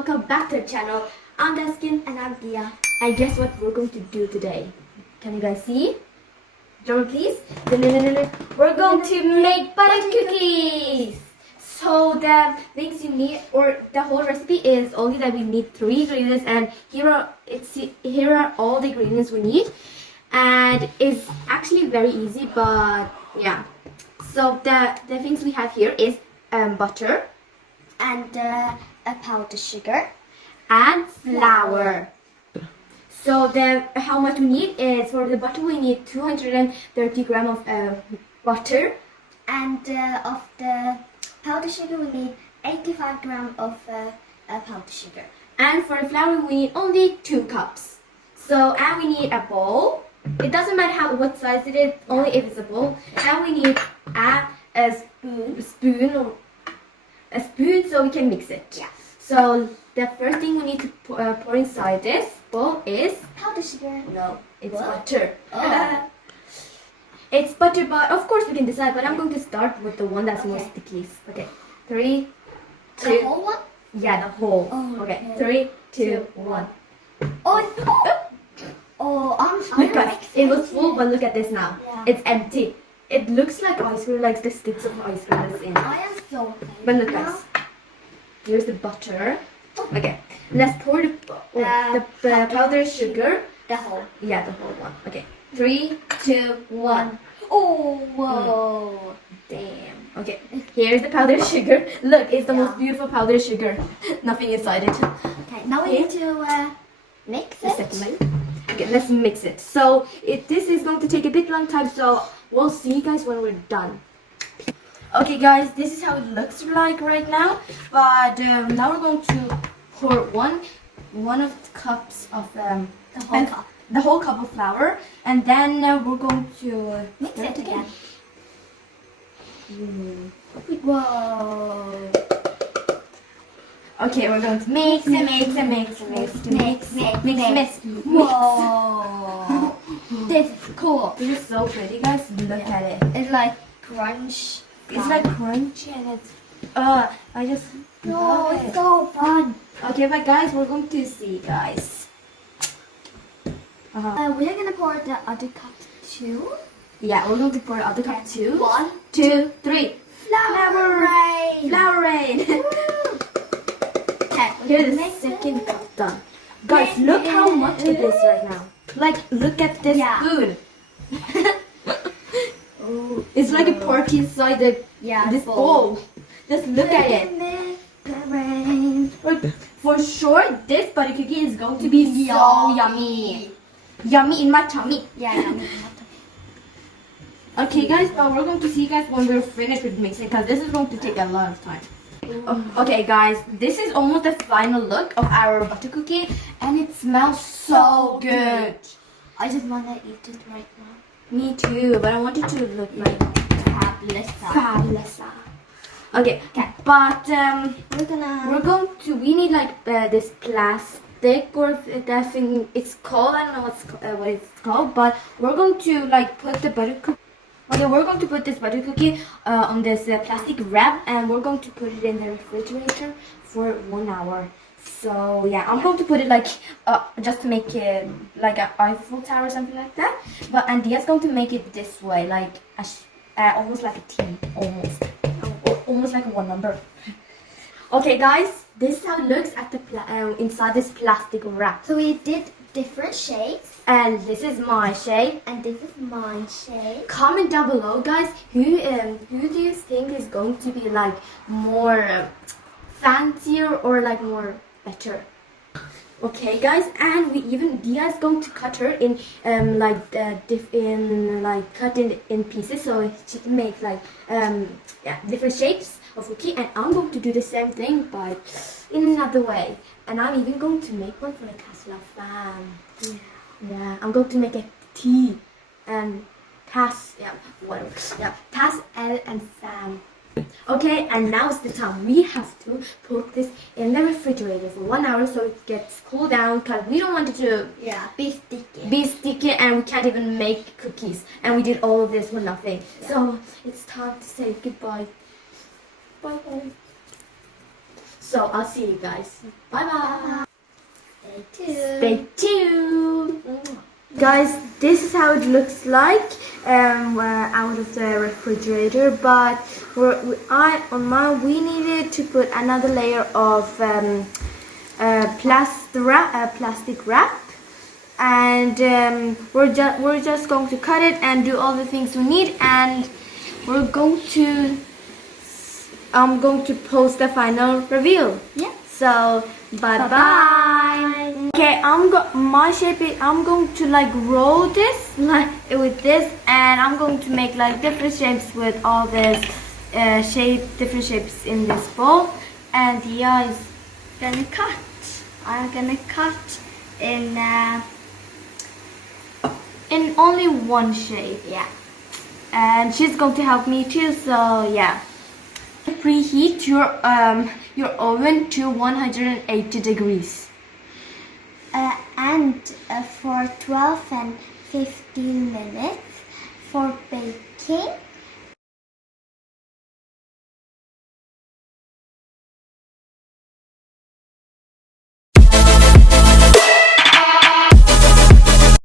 welcome back to the channel. I'm Taskeen And I'm Dia. and guess what we're going to do today? Can you guys see? Drum please. We're going to make butter cookies. So the things you need, or the whole recipe is only that we need 3 ingredients, and here are all the ingredients we need, and it's actually very easy, but yeah. So the things we have here is butter And a powdered sugar. and flour. So how much we need is, for the butter we need 230 grams of butter. And of the powdered sugar, we need 85 grams of powdered sugar. And for the flour we need only 2 cups. So, and we need a bowl. It doesn't matter what size it is, only if it's a bowl. And we need a spoon so we can mix it. Yeah. So the first thing we need to pour inside this bowl is Powdered sugar. no, it's What? butter. Oh. It's butter, but of course we can decide. But I'm going to start with the one that's more Okay. sticky. Okay, 3, 2. The whole one? Yeah, the whole. Oh, okay. okay. 3, 2, 1. Oh, I'm Look at it was full, but look at this now. Yeah. It's empty. It looks like ice cream, like the sticks of ice cream that's in. I am so But look, now. guys. Here's the butter. Okay, let's pour the powdered sugar. The whole. Yeah, the whole one. Okay, 3, 2, 1. Oh, whoa. Damn. Okay, here's the powdered sugar. Look, it's the Yeah. most beautiful powdered sugar. Nothing inside it. Okay, now we need to mix The it. second one. Okay, let's mix it. So this is going to take a bit long time. So we'll see you guys when we're done. Okay, guys, this is how it looks like right now. But now we're going to pour one of the cups of the whole cup of flour, and then we're going to Mix it again. Whoa. Okay, we're going to mix and mix and mix and mix and mix. Whoa. This is cool. This is so pretty, guys. Look at it. It's like crunch. It's like crunchy and it's I just Oh, love it's it. so fun. Okay, but guys, we're going to see, guys. We're gonna pour the other cup too. Yeah, we're going to pour the other cup too. 1, 2, 3. flour rain. Flour rain. Okay, Here's the second cup done. Guys, look how much it is right now. Like, look at this Yeah. spoon. It's like a party inside this bowl. Just look at it. For sure, this butter cookie is going to be so yummy. Yummy in my tummy. Yeah, yummy. Okay, guys, but we're going to see you guys when we're finished with mixing, because this is going to take a lot of time. Okay, guys, this is almost the final look of our butter cookie, and it smells so good. I just wanna eat it right now. Me too, but I want it to look like Fabulous. fabulous. Okay, but we need like this plastic or that thing it's called. I don't know what it's called, but we're going to like put the butter cookie. Okay, we're going to put this butter cookie on this plastic wrap, and we're going to put it in the refrigerator for 1 hour. So yeah, I'm going to put it like just to make it like an Eiffel Tower or something like that. But Dia's going to make it this way, like almost like a T, almost like a 1 number. Okay, guys, this is how it looks at the inside this plastic wrap. So we did different shapes, And this is my shape. and this is my shape. Comment down below, guys, who do you think is going to be like more fancier or like more better? Okay, guys, and Dia is going to cut her in cut in pieces, so she can make like different shapes of cookie, and I'm going to do the same thing but in another way, and I'm even going to make one for the TasloveFam. Yeah, I'm going to make a T and Tas L and Fam. Okay, and now it's the time. We have to put this in the refrigerator for 1 hour so it gets cooled down, because we don't want it to be sticky and we can't even make cookies. And we did all of this for nothing. Yeah. So it's time to say goodbye. Bye. So I'll see you guys. Bye bye. Stay tuned. Stay tuned. Guys, this is how it looks like out of the refrigerator. But we needed to put another layer of plastic wrap, and we're just going to cut it and do all the things we need, and I'm going to post the final reveal. Yeah. So bye bye. Okay, I'm going to like roll this like with this, and I'm going to make like different shapes with all this different shapes in this bowl. And yeah, it's gonna cut. I'm gonna cut in only one shape. Yeah. And she's going to help me too. So yeah. Preheat your oven to 180 degrees. And for 12 and 15 minutes for baking.